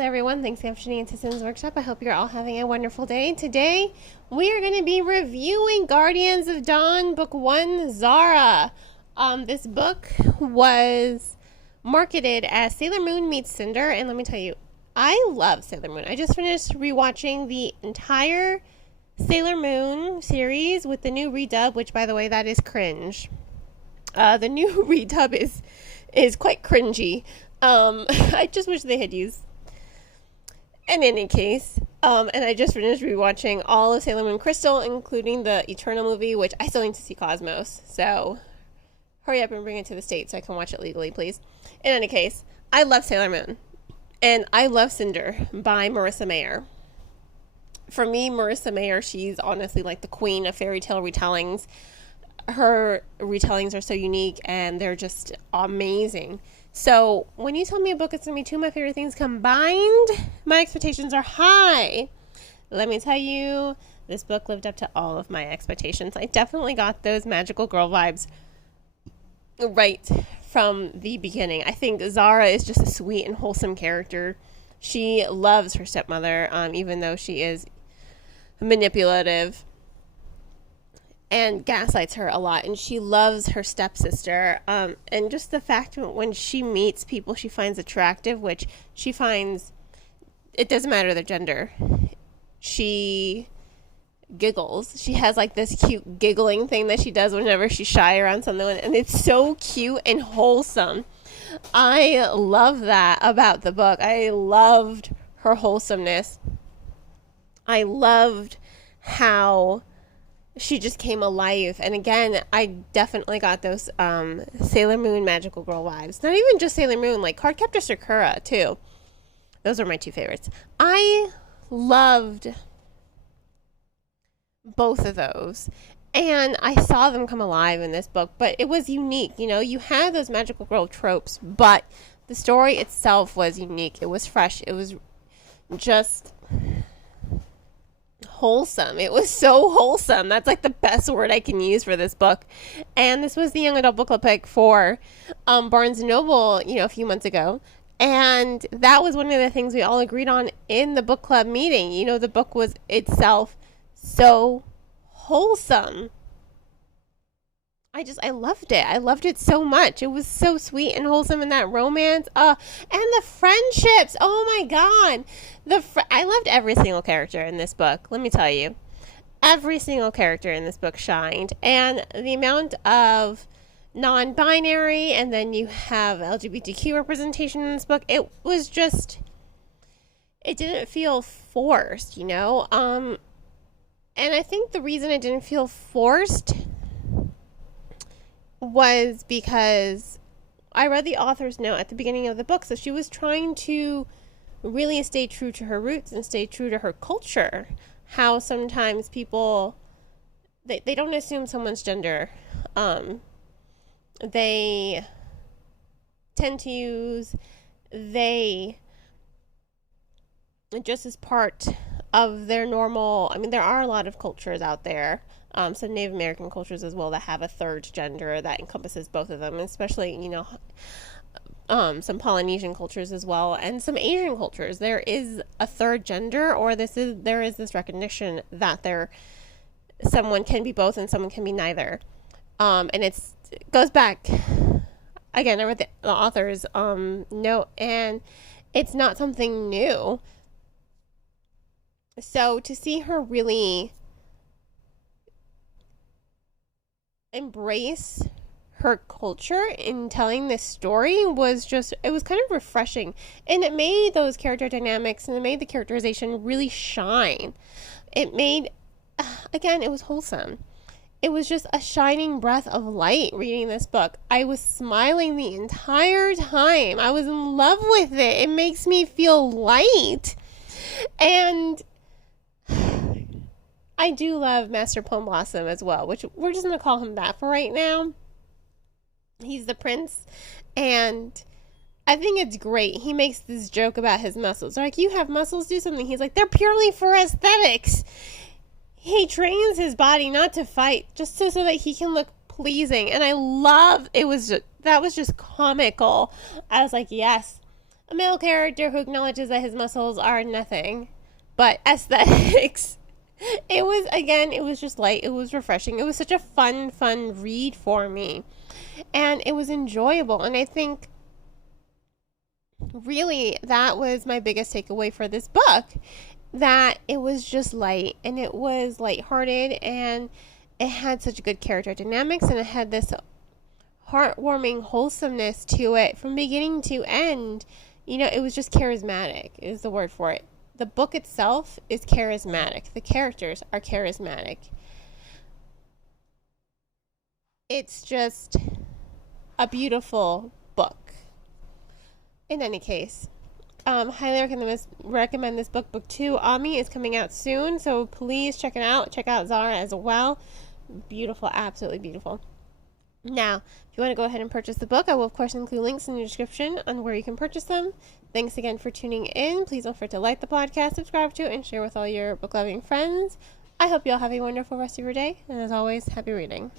there, everyone. Thanks again for tuning into Sims Workshop. I hope you're all having a wonderful day. Today, we are going to be reviewing Guardians of Dawn Book 1, Zhara. This book was marketed as Sailor Moon meets Cinder, and let me tell you, I love Sailor Moon. I just finished rewatching the entire Sailor Moon series with the new redub, which, by the way, that is cringe. The new redub is quite cringy. I just wish they had used. In any case, and I just finished rewatching all of Sailor Moon Crystal, including the Eternal movie, which I still need to see Cosmos. So, hurry up and bring it to the States so I can watch it legally, please. In any case, I love Sailor Moon, and I love Cinder by Marissa Mayer. For me, Marissa Mayer, she's honestly like the queen of fairy tale retellings. Her retellings are so unique, and they're just amazing. So when you tell me a book is going to be two of my favorite things combined, my expectations are high. Let me tell you, this book lived up to all of my expectations. I definitely got those magical girl vibes right from the beginning. I think Zhara is just a sweet and wholesome character. She loves her stepmother, even though she is manipulative and gaslights her a lot, and she loves her stepsister, and just the fact that when she meets people she finds attractive, which she finds, it doesn't matter their gender, she giggles. She has like this cute giggling thing that she does whenever she's shy around someone, and it's so cute and wholesome. I love that about the book. I loved her wholesomeness. I loved how she just came alive. And again, I definitely got those Sailor Moon magical girl vibes. Not even just Sailor Moon, like Cardcaptor Sakura too. Those are my two favorites. I loved both of those, and I saw them come alive in this book, but it was unique. You know, you had those magical girl tropes, but the story itself was unique. It was fresh. It was just wholesome. It was so wholesome. That's like the best word I can use for this book. And this was the young adult book club pick for Barnes & Noble, a few months ago. And that was one of the things we all agreed on in the book club meeting. The book was itself so wholesome. I loved it. I loved it so much. It was so sweet and wholesome, in that romance. And the friendships. Oh my God. I loved every single character in this book. Let me tell you. Every single character in this book shined. And the amount of non-binary, and then you have LGBTQ representation in this book, it was just, it didn't feel forced, And I think the reason it didn't feel forced was because I read the author's note at the beginning of the book. So she was trying to really stay true to her roots and stay true to her culture. How sometimes people, they don't assume someone's gender. They tend to use they just as part of their normal. There are a lot of cultures out there. Some Native American cultures as well that have a third gender that encompasses both of them, especially, some Polynesian cultures as well, and some Asian cultures. There is a third gender, or there is this recognition that someone can be both and someone can be neither. And it goes back, again, I read the author's note, and it's not something new. So to see her really embrace her culture in telling this story was it was kind of refreshing, and it made those character dynamics and it made the characterization really shine. It made, again, it was wholesome. It was just a shining breath of light reading this book. I was smiling the entire time. I was in love with it. It makes me feel light. And I do love Master Plum Blossom as well, which we're just going to call him that for right now. He's the prince, and I think it's great. He makes this joke about his muscles. They're like, you have muscles, do something. He's like, they're purely for aesthetics. He trains his body not to fight, just so that he can look pleasing. And I love, that was just comical. I was like, yes, a male character who acknowledges that his muscles are nothing but aesthetics. It was just light. It was refreshing. It was such a fun read for me. And it was enjoyable. And I think really that was my biggest takeaway for this book, that it was just light and it was lighthearted and it had such good character dynamics and it had this heartwarming wholesomeness to it from beginning to end. You know, it was just charismatic is the word for it. The book itself is charismatic. The characters are charismatic. It's just a beautiful book. In any case, highly recommend this book. Book 2, Ami, is coming out soon, so please check it out. Check out Zhara as well. Beautiful, absolutely beautiful. Now, if you want to go ahead and purchase the book, I will, of course, include links in the description on where you can purchase them. Thanks again for tuning in. Please don't forget to like the podcast, subscribe to it, and share with all your book-loving friends. I hope you all have a wonderful rest of your day. And as always, happy reading.